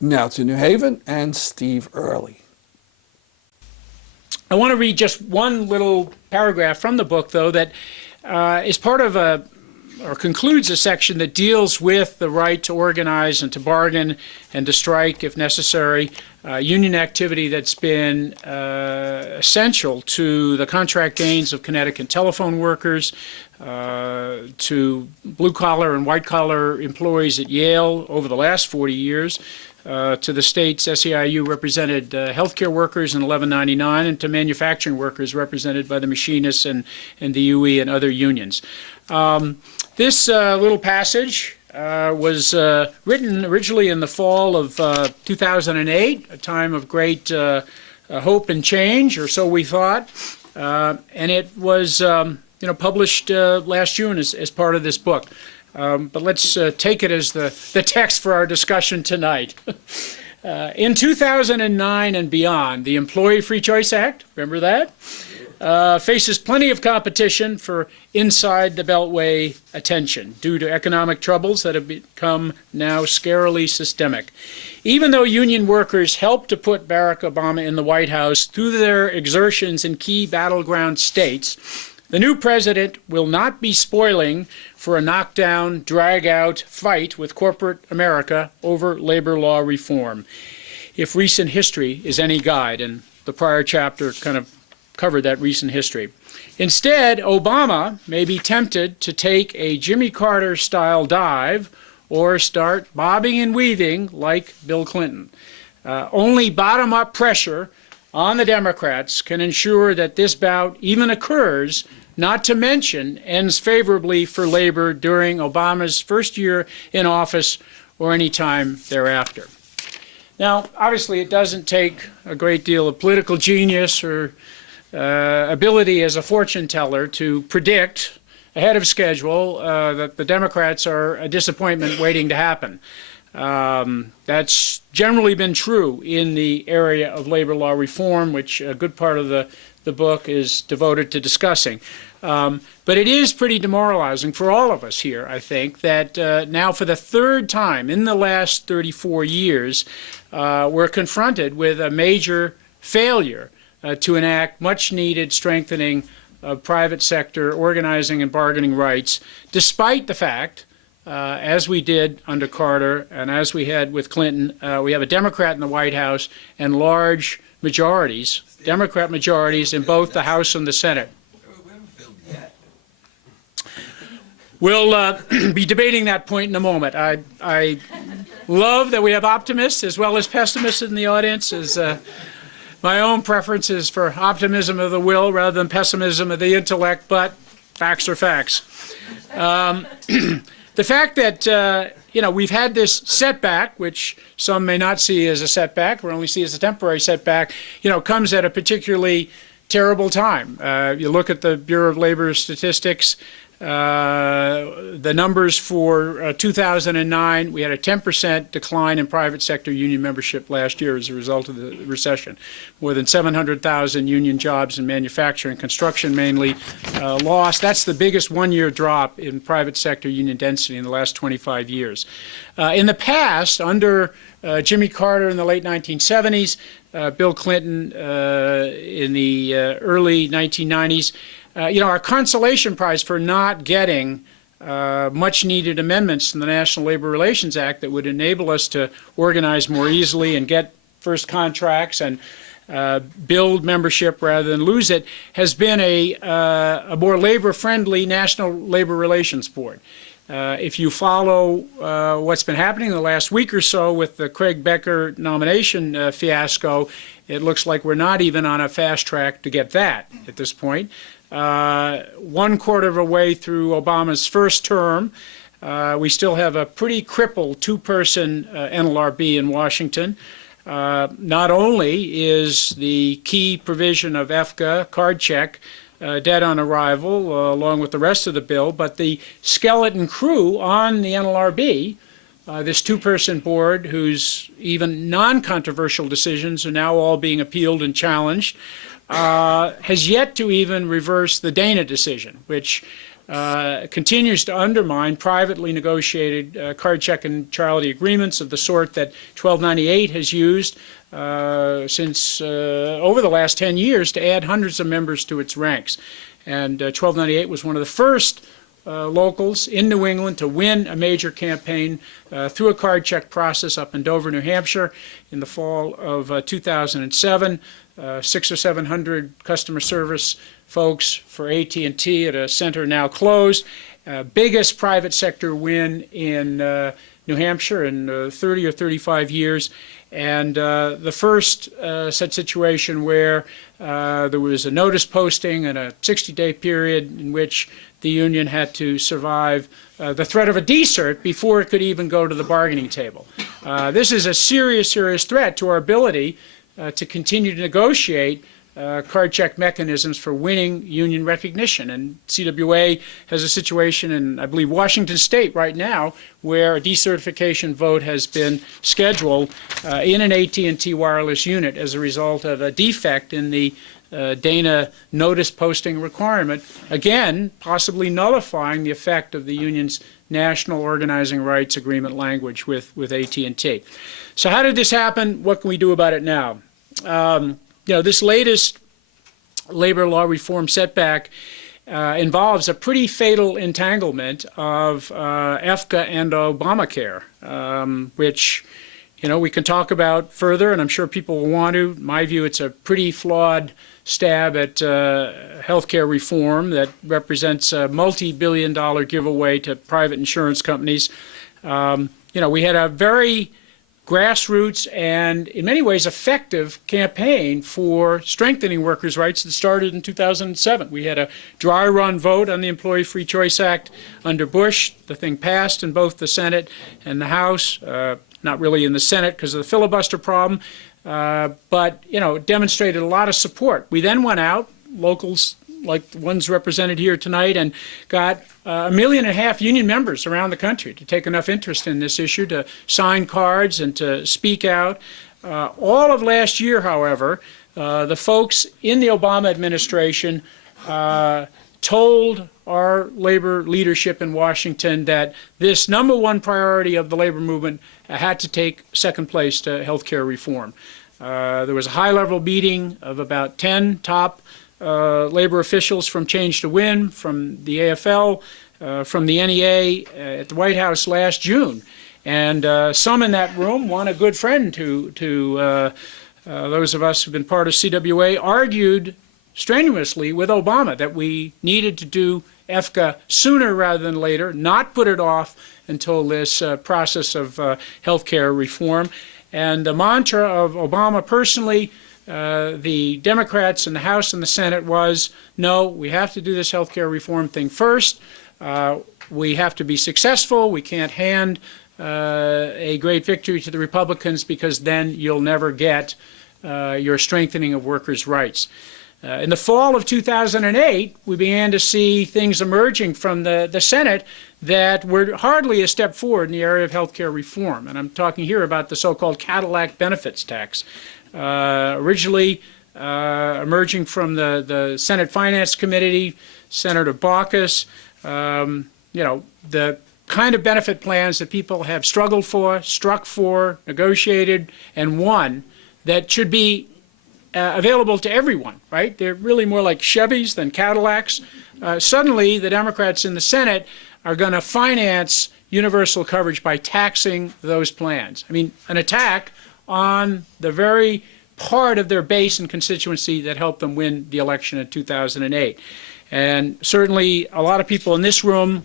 Now to New Haven and Steve Early. I want to read just one little paragraph from the book, though, that is part of or concludes a section that deals with the right to organize and to bargain and to strike if necessary, union activity that's been essential to the contract gains of Connecticut telephone workers, to blue-collar and white-collar employees at Yale over the last 40 years, to the state's SEIU represented healthcare workers in 1199, and to manufacturing workers represented by the machinists and the UE and other unions. This little passage was written originally in the fall of 2008, a time of great hope and change, or so we thought, and it was published last June as part of this book. But let's take it as the text for our discussion tonight. In 2009 and beyond, the Employee Free Choice Act, remember that, faces plenty of competition for inside the Beltway attention due to economic troubles that have become now scarily systemic. Even though union workers helped to put Barack Obama in the White House through their exertions in key battleground states, the new president will not be spoiling for a knockdown, drag-out fight with corporate America over labor law reform, if recent history is any guide, and the prior chapter kind of covered that recent history. Instead, Obama may be tempted to take a Jimmy Carter-style dive or start bobbing and weaving like Bill Clinton. Only bottom-up pressure on the Democrats can ensure that this bout even occurs, not to mention ends favorably for labor during Obama's first year in office or any time thereafter. Now, obviously, it doesn't take a great deal of political genius or ability as a fortune teller to predict ahead of schedule that the Democrats are a disappointment waiting to happen. That's generally been true in the area of labor law reform, which a good part of the book is devoted to discussing. But it is pretty demoralizing for all of us here, I think, that now for the third time in the last 34 years, we're confronted with a major failure to enact much-needed strengthening of private sector organizing and bargaining rights, despite the fact, as we did under Carter and as we had with Clinton, we have a Democrat in the White House and large majorities, Democrat majorities in both the House and the Senate. We'll be debating that point in a moment. I love that we have optimists as well as pessimists in the audience. My own preference is for optimism of the will rather than pessimism of the intellect, but facts are facts. The fact that we've had this setback, which some may not see as a setback or only see as a temporary setback, comes at a particularly terrible time. You look at the Bureau of Labor Statistics, the numbers for 2009, we had a 10% decline in private sector union membership last year as a result of the recession. More than 700,000 union jobs in manufacturing and construction mainly lost. That's the biggest one-year drop in private sector union density in the last 25 years. In the past, under Jimmy Carter in the late 1970s, Bill Clinton in the early 1990s, our consolation prize for not getting much-needed amendments in the National Labor Relations Act that would enable us to organize more easily and get first contracts and build membership rather than lose it, has been a more labor-friendly National Labor Relations Board. If you follow what's been happening in the last week or so with the Craig Becker nomination fiasco, it looks like we're not even on a fast track to get that at this point. 1/4 of a way through Obama's first term, we still have a pretty crippled two-person NLRB in Washington. Not only is the key provision of EFCA, card check, dead on arrival, along with the rest of the bill, but the skeleton crew on the NLRB, this two-person board whose even non-controversial decisions are now all being appealed and challenged, has yet to even reverse the Dana decision, which continues to undermine privately negotiated card check and neutrality agreements of the sort that 1298 has used since over the last 10 years to add hundreds of members to its ranks. And 1298 was one of the first locals in New England to win a major campaign through a card check process up in Dover, New Hampshire in the fall of 2007. 600 or 700 customer service folks for AT&T at a center now closed. Biggest private sector win in New Hampshire in 30 or 35 years. And the first such situation where there was a notice posting and a 60-day period in which the union had to survive the threat of a decert before it could even go to the bargaining table. This is a serious, serious threat to our ability to continue to negotiate card check mechanisms for winning union recognition. And CWA has a situation in, I believe, Washington State right now where a decertification vote has been scheduled in an AT&T wireless unit as a result of a defect in the Dana notice posting requirement, again, possibly nullifying the effect of the union's National Organizing Rights Agreement language with AT&T. So how did this happen? What can we do about it now? This latest labor law reform setback involves a pretty fatal entanglement of EFCA and Obamacare, which we can talk about further, and I'm sure people will want to. In my view, it's a pretty flawed stab at healthcare reform that represents a multi-billion-dollar giveaway to private insurance companies. We had a very grassroots and, in many ways, effective campaign for strengthening workers' rights that started in 2007. We had a dry run vote on the Employee Free Choice Act under Bush. The thing passed in both the Senate and the House. Not really in the Senate because of the filibuster problem, but it demonstrated a lot of support. We then went out, locals like the ones represented here tonight, and got 1.5 million union members around the country to take enough interest in this issue to sign cards and to speak out. All of last year, however, the folks in the Obama administration told our labor leadership in Washington that this #1 priority of the labor movement had to take second place to health care reform. There was a high-level meeting of about 10 top labor officials from Change to Win, from the AFL, from the NEA at the White House last June. And some in that room, one a good friend to those of us who've been part of CWA, argued strenuously with Obama that we needed to do EFCA sooner rather than later, not put it off until this process of health care reform. And the mantra of Obama personally, the Democrats in the House and the Senate was, no, we have to do this health care reform thing first. We have to be successful. We can't hand a great victory to the Republicans because then you'll never get your strengthening of workers' rights. In the fall of 2008, we began to see things emerging from the Senate that were hardly a step forward in the area of health care reform. And I'm talking here about the so-called Cadillac benefits tax. Originally emerging from the Senate Finance Committee, Senator Baucus, the kind of benefit plans that people have struggled for, struck for, negotiated, and won that should be available to everyone, right? They're really more like Chevys than Cadillacs. Suddenly, the Democrats in the Senate are going to finance universal coverage by taxing those plans. I mean, an attack on the very part of their base and constituency that helped them win the election in 2008. And certainly, a lot of people in this room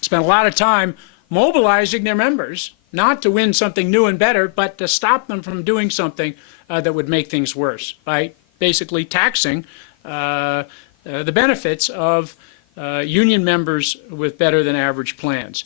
spent a lot of time mobilizing their members, not to win something new and better, but to stop them from doing something that would make things worse, by basically taxing the benefits of union members with better than average plans.